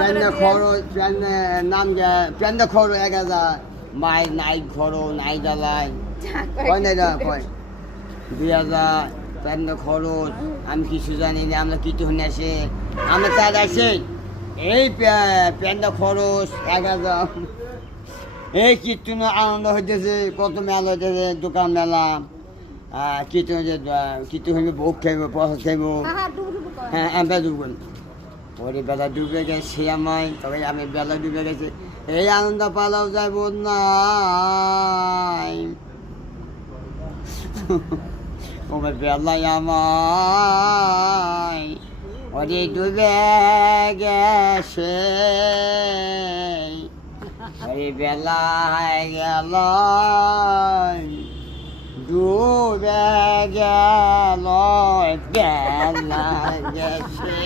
পেন্ডে খরচ পেন্ডে নাম যে পেন্ডে খরচ 1000 মায়ের নাই খরচ নাই জ্বালাই কয় নাই কয় 2000 পেন্ডে খরচ আমি কিছু জানি না আমরা কিছু শুনেছি আমরা তার আছে এই পেন্ডে খরচ 1000 এই কীর্তন আনন্দ হইতেছে কত মেলা হইতেছে দোকান মেলা কীর্তন কীর্তন হইবে ভোগ খাইব প্রসাদ খাইব হ্যাঁ বেলা ডুবব ওরে বেলা ডুবে গেছে আমায় তবে আমি বেলা ডুবে গেছে এই আনন্দ পালাও যাইব নাই ওরে বেলায় আমায় ওরে ডুবে গেছে ওরে বেলায় গেল ডুবে গেল বেলা গেছে